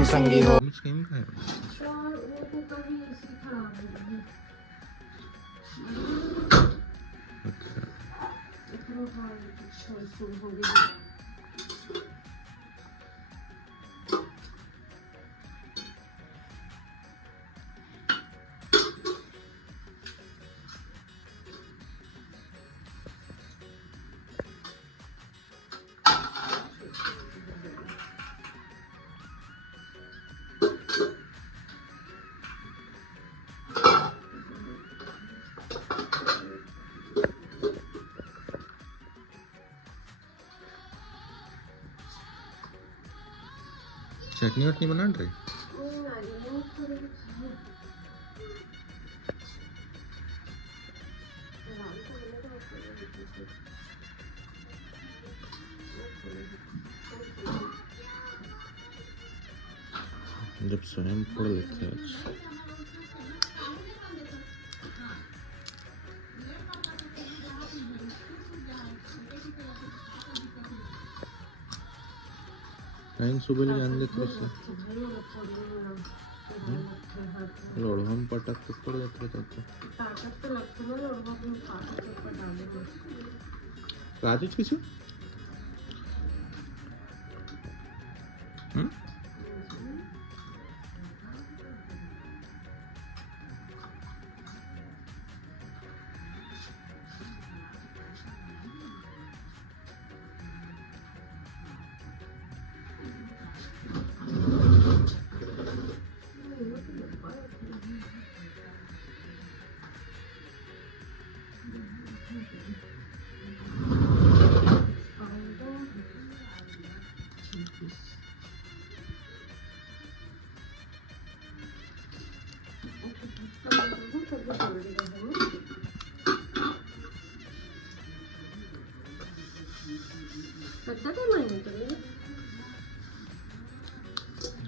हम संगी हो। चटनी वटनी बना रही? जब स्वयं पढ़ लेते हैं 9 सुबह ले जान देते उससे लोड़ हम पटक के पड़ जाते तो राजेश किसी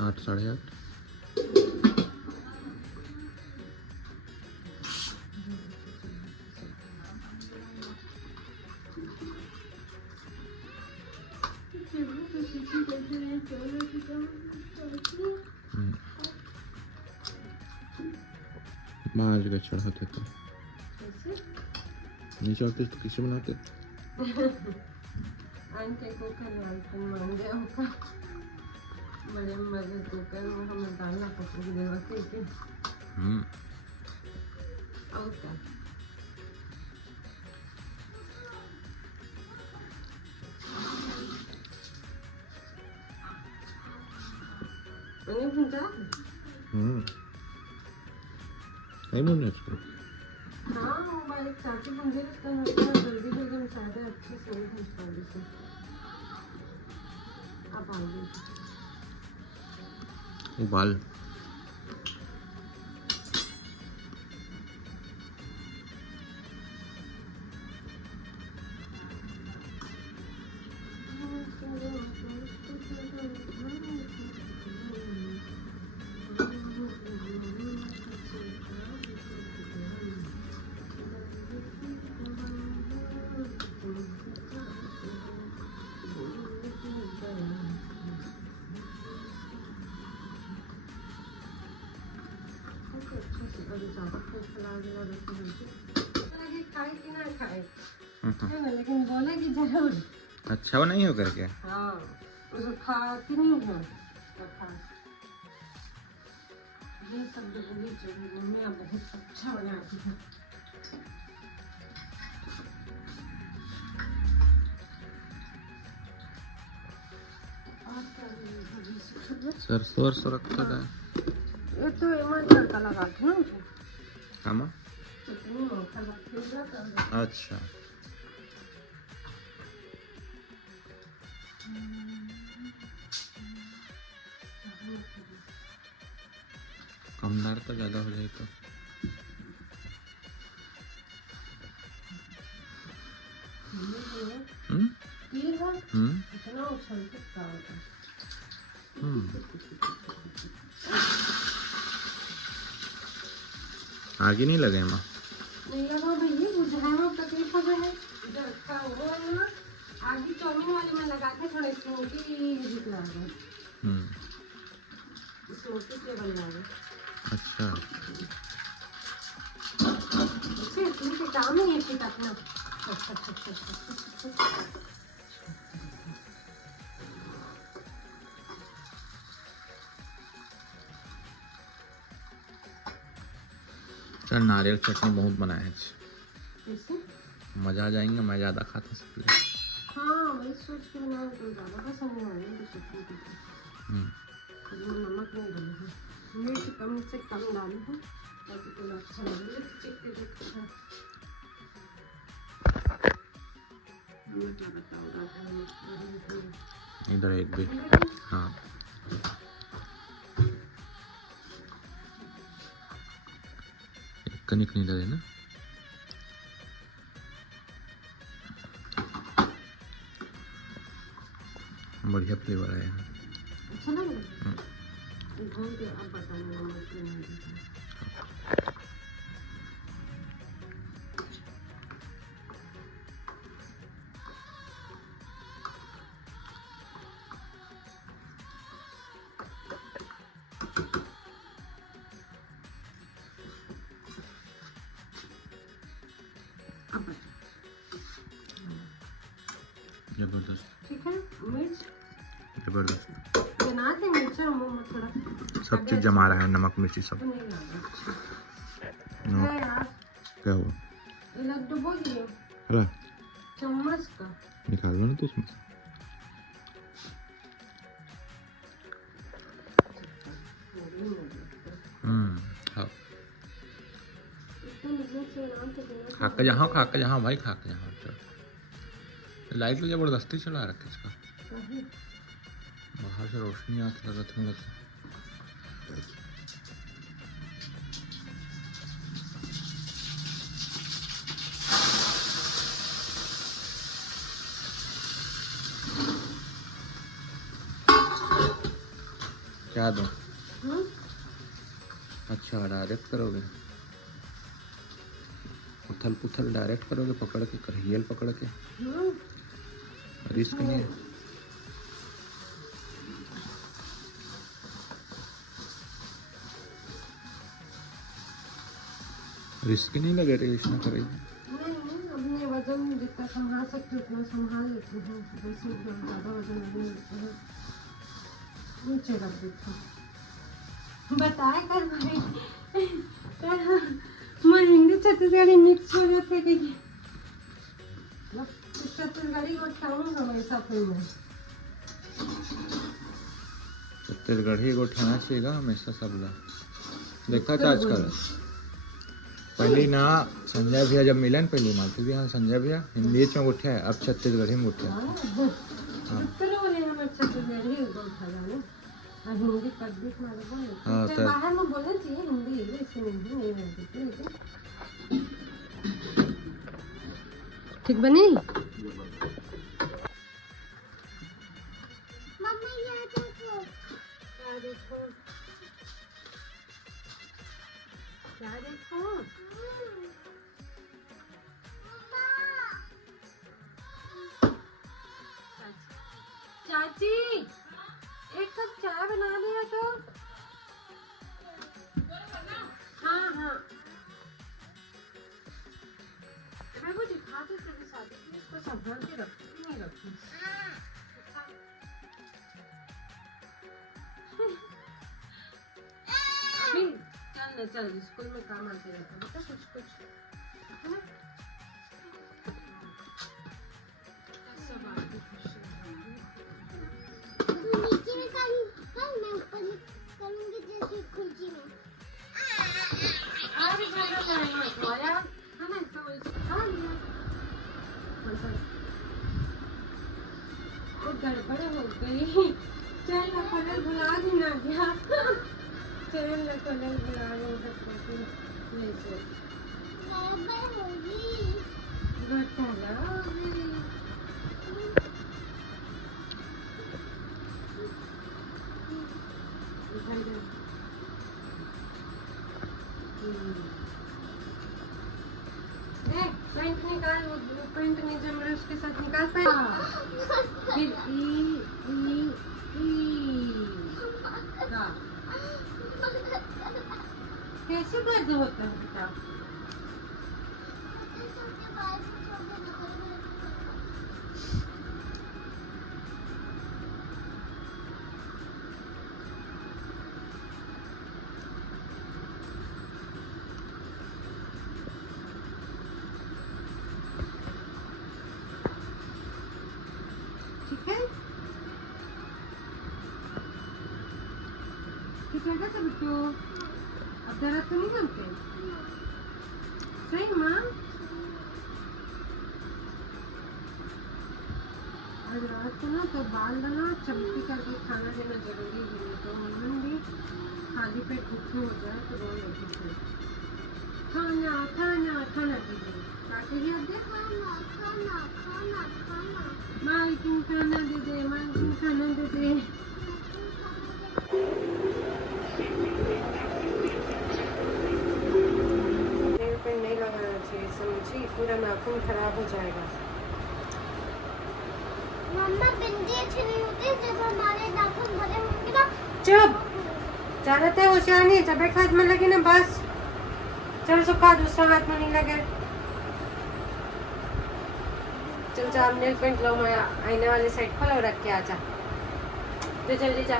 आठ 8:30 माज का चढ़ाते थे नहीं चढ़ते तो किसे बनाते आंटे को करवाते मांगे होगा बड़े मजे को कर वो हमें डालना पसंद है वैसे कि और क्या नहीं भूंजा नहीं बोलने उसको हाँ वो बारीक चाची भूंजे तो मतलब जल्दी जल्दी मसाले अच्छे से भूंज कर देते अब आगे उबाल लेकिन बोले कि जरूर अच्छा वो नहीं हो करके हाँ उसको खाती नहीं है ये सब बोली जरूर मैं बहुत अच्छा बनाती हूँ सरसों रखता है ये तो इमन तड़का लगाते हैं हम चटनी मक्खन रखते अच्छा कमदार तो ज़्यादा हो जाए तो इतना उछल सकता होगा आगे नहीं लगे माँ नहीं लगा भैया बुझाने में तकलीफ हो गई है इधर का वो है ना आगे चौमिन वाले में लगा के थोड़े स्मोकी दिख रहा है नोटिस टेबल ला रहे। अच्छा इसके काम ही है कि अपना चल नारियल चटनी बहुत बनाए हैं, कैसे मजा आ जाएंगे। मैं ज़्यादा खाता सकते। हाँ वही सोच के बना तो ज़्यादा पसंद नहीं आने की चटनी की। नमक नहीं डाली है, मिर्च कम से कम डाली है ताकि थोड़ा अच्छा लगे। चिकते चिकते इधर एक भी। हाँ कनिक नहीं लगे ना। बढ़िया फ्लेवर है यहाँ। अच्छा लग रहा है। घूम के अब बताऊंगा नमक क्यों नहीं डाला। जबरदस्त। ठीक है मिर्च जबरदस्त। बनाते मिर्च मुँह में थोड़ा सब चीज जमा रहा है, नमक मिर्ची सब। नहीं लगा नो, है यार। क्या हुआ? ये लड्डू बोल दिए अरे चम्मच का निकाल लो ना तो उसमें से। हाँ खा के जहाँ भाई खा के जहाँ। चल लाइट तो जबरदस्ती चला रखे इसका, बाहर से रोशनी आती लगा थोड़ा सा। क्या दो? अच्छा डायरेक्ट करोगे, उथल पुथल डायरेक्ट करोगे, पकड़ के कढ़ियल पकड़ के। रिस्क नहीं है। रिस्क नहीं लगे रे इसमें करेगी। नहीं अपने वजन जितना संभाल सकते उतना संभाल लेती हूँ। वैसे ज़्यादा वजन नहीं लेते हैं, नीचे रख देती हूँ। बताए कर भाई मैं हिंदी छत्तीसगढ़ी मिक्स हो जाते कि छत्तीसगढ़ी को खाऊंगा वैसा फिर मैं। छत्तीसगढ़ी को उठाना चाहिए हमेशा सब लोग। देखा था आजकल पहले ना संजय भैया जब मिले पहली मालती भी, हाँ संजय भैया हिंदी में उठे है, अब छत्तीसगढ़ी में उठे। हाँ हिंदी पब्लिक में बोले बाहर में बोलना चाहिए हिंदी इसमें नहीं रहती। ठीक बनी मम्मी ये देखो क्या देखो क्या देखो चाची एक कप चाय बना दिया तो। हाँ हाँ मुझे खाते थे शादी की इसको संभाल के रखती नहीं रखती। चल न चल स्कूल में काम आते रहता बेटा कुछ कुछ है ना। सब आगे खुश गड़बड़ हो गई। चल कलर भुला दी ना गया। चल कलर भुला लो प्रिंट निकाल, वो प्रिंट नहीं जम रहा उसके साथ निकाल पे। फिर ई ई ई का कैसे दर्द होता है बेटा? ठीक है, ठीक है क्या बिट्टू? अब दर्द तो नहीं होते? सही माँ? आज रात को ना तो बाल ना चमकी करके खाना देना जरूरी है, तो हम भी खाली पेट भूखे हो जाए तो रो लगी से खाना खाना खाना दीजिए। काटेगी अब देख मालकिन खाना दे दे, मालकिन खाना दे दे। नेल पेंट नहीं लगाना चाहिए, समझी? पूरा नाखून खराब हो जाएगा। मम्मा बिंदी अच्छी नहीं होती जब हमारे नाखून बड़े होंगे ना। चुप, जानते हो होशियार नहीं, जब एक हाथ में लगे ना बस चल सुखा, दूसरा हाथ में नहीं लगे। चल जा, नेल पेंट लो, मैं आईने वाले साइड खोल और रख के आ जा। तो जल्दी जा।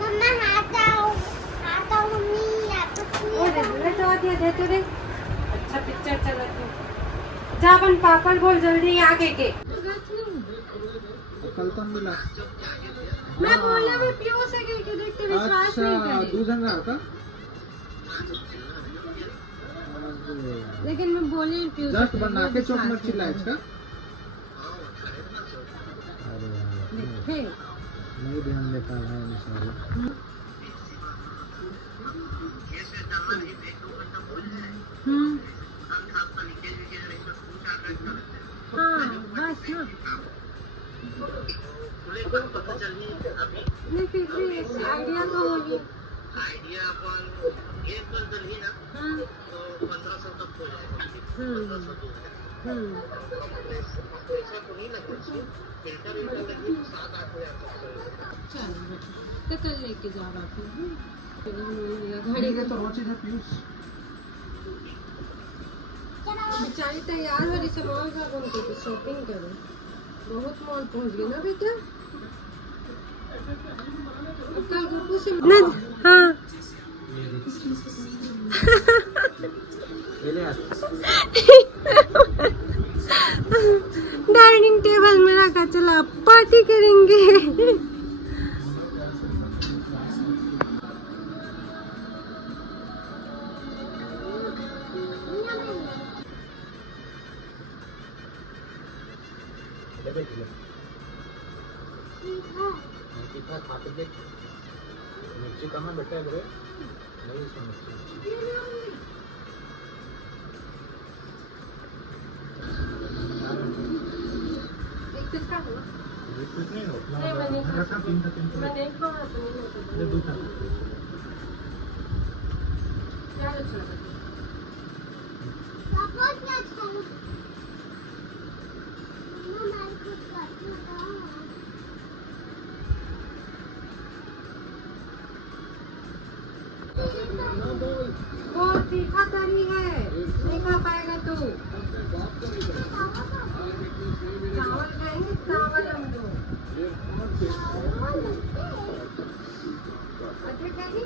मम्मा हाथ आओ मम्मी आप दे तो दे। अच्छा पिक्चर चला तू जा, अपन पापड़ बोल जल्दी आगे के। कल तो मिला। मैं बोला मैं पियो से के देखते विश्वास नहीं करे। दूध हंगा का? लेकिन मैं बोली पियो जस्ट बना के चौक मत चिल्ला इसका। अरे देखे नहीं ध्यान देता है सॉरी। हाँ बस ना, नहीं फिर भी आइडिया तो होगी। आइडिया अपन एक बार कर ही ना तो 1500 तक हो जाएगा। पैसा तो नहीं लगता, फिल्टर लगी 7-8 हज़ार तक। चल तो कल लेके जा रहा था घड़ी के तो रोचे है पीयूष। बेचारी तैयार हो रही से मॉल का कौन की शॉपिंग करो। बहुत मॉल पहुंच गए ना बेटा। कल गोपू से हाँ डाइनिंग टेबल में रखा, चला पार्टी करेंगे। तीखा खा के देख, मिर्ची कहाँ बेटा है रे? नहीं इसमें मिर्ची। एक पीस खा लो। नहीं होता। मैं नहीं खा रखा 3 सेकंड। मैं नहीं खाऊंगा तो नहीं होता। ये दूसरा। क्या अच्छा पापा क्या चाहिए? मम्मा मैं कुछ करती हूँ। बहुत तीखा तरी है, नहीं खा पाएगा तू। चावल खाएंगे, चावल हम लोग। अच्छा खाएंगे?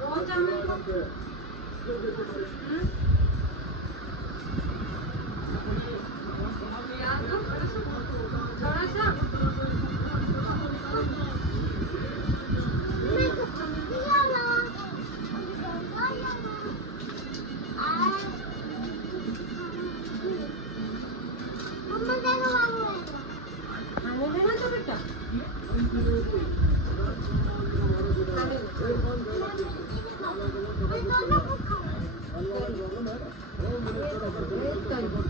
रोज हम लोग याद दो थोड़ा सा। खाने देना तो बेटा। खाने दो।